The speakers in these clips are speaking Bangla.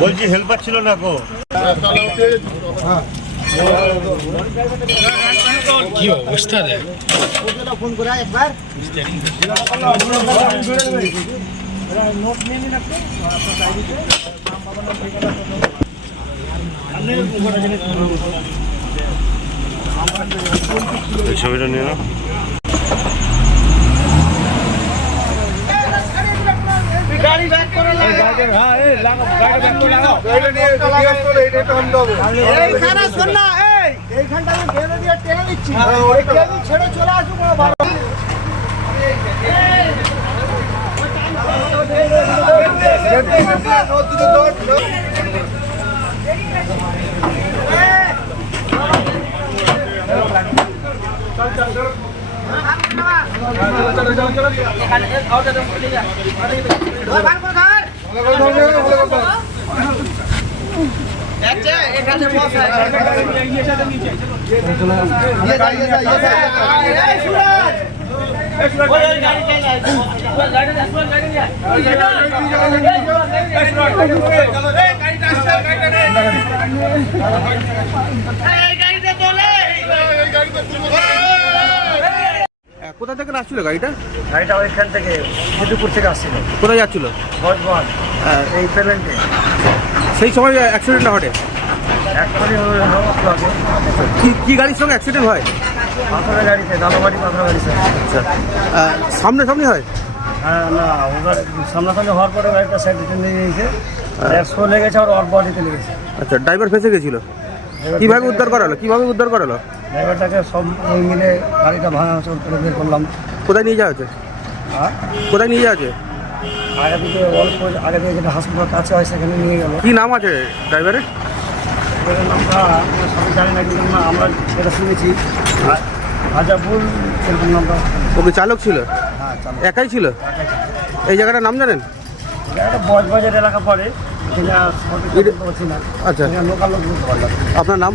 বলছি হেল্পার ছিল না গো। কি অবস্থা দেখ ফোন করে একবার নোট নিয়ে নিন আপনি ছবিটা নিয়ে নাও। গাড়ি ব্যাক করে এইখানে শোন না, এইখানটা আমি বেরো দিয়ে টেনে দিচ্ছি, ছেড়ে চলে আসুক। কোথা থেকে আসছিল গাড়িটা? গাড়িটা ওইখান থেকে সিদ্ধুপুর থেকে আসছিল। কোথায় যাচ্ছিল? বজবজ এই পেমেন্টে। সেই সময় অ্যাক্সিডেন্ট ঘটে। কি গাড়ির সঙ্গে অ্যাক্সিডেন্ট হয়? পাথরের গাড়িতে, দালাবাড়ি পাথরের গাড়িতে। আচ্ছা, সামনাসামনি হয়? হ্যাঁ, না ওদের সামনাসামনি হওয়ার পরে গাড়িটা সাইড রিটার্ন নিয়ে গিয়েছে, একশো লেগেছে আর ওর বডিতে লেগেছে। আচ্ছা, ড্রাইভার ফেসে গেছিল। কিভাবে উদ্ধার করালো? ড্রাইভারটাকে সব মিলে গাড়িটা ভাঙা করে বের করলাম। কোথায় নিয়ে যাওয়া হচ্ছে? হ্যাঁ, কোথায় নিয়ে যাওয়া হচ্ছে? আগে থেকে অল্প আগে থেকে যেটা হাসপাতাল কাছে হয় সেখানে নিয়ে গেল। কি নাম আছে ড্রাইভারের? ড্রাইভারের নামটা আমরা সবাই জানি না, কিন্তু আমরা যেটা শুনেছি আজাবুল এরকম নামটা। ওকে চালক ছিল? হ্যাঁ, একাই ছিল? এই জায়গাটার নাম জানেন? এটা বজবাজার এলাকা পড়ে, যেটা সঠিক বলছি না। আচ্ছা, লোকাল লোক বলতে পারলাম। আপনার নাম?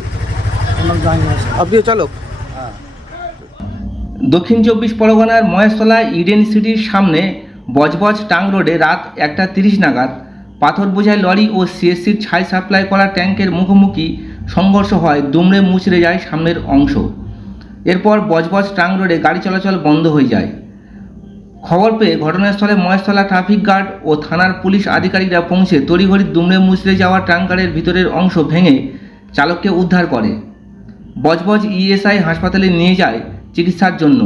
আমার জানি না। আপনিও চালক? হ্যাঁ। দক্ষিণ 24 পরগনার মহেশতলা ইডেন সিটির সামনে বজবজ টাং রোডে রাত 1:30 নাগাদ পাথর বোঝাই লরি ও সিএসসির ছাই সাপ্লাই করা ট্যাঙ্কের মুখোমুখি সংঘর্ষ হয়। দুমড়ে মুচড়ে যায় সামনের অংশ। এরপর বজবজ টাং রোডে গাড়ি চলাচল বন্ধ হয়ে যায়। খবর পেয়ে ঘটনাস্থলে মহেশতলা ট্রাফিক গার্ড ও থানার পুলিশ আধিকারিকরা পৌঁছে তড়িঘড়ি দুমড়ে মুচড়ে যাওয়া ট্যাঙ্কারের ভিতরের অংশ ভেঙে চালককে উদ্ধার করে। বজবজ ইএসআই হাসপাতালে নিয়ে যায় চিকিৎসার জন্য।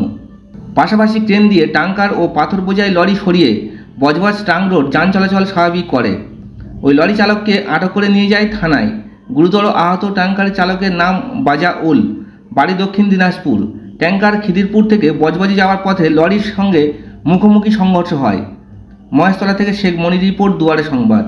পাশাপাশি ক্রেন দিয়ে ট্যাঙ্কার ও পাথর বোঝাই লরি সরিয়ে বজবজ টাং রোড যান চলাচল স্বাভাবিক করে। ওই লরি চালককে আটক করে নিয়ে যায় থানায়। গুরুতর আহত ট্যাঙ্কারের চালকের নাম বাজাউল, বাড়ি দক্ষিণ দিনাজপুর। ট্যাঙ্কার খিদিরপুর থেকে বজবজে যাওয়ার পথে লরির সঙ্গে মুখোমুখি সংঘর্ষ হয়। মহেশতলা থেকে শেখ মনির রিপোর্ট, দুয়ারে সংবাদ।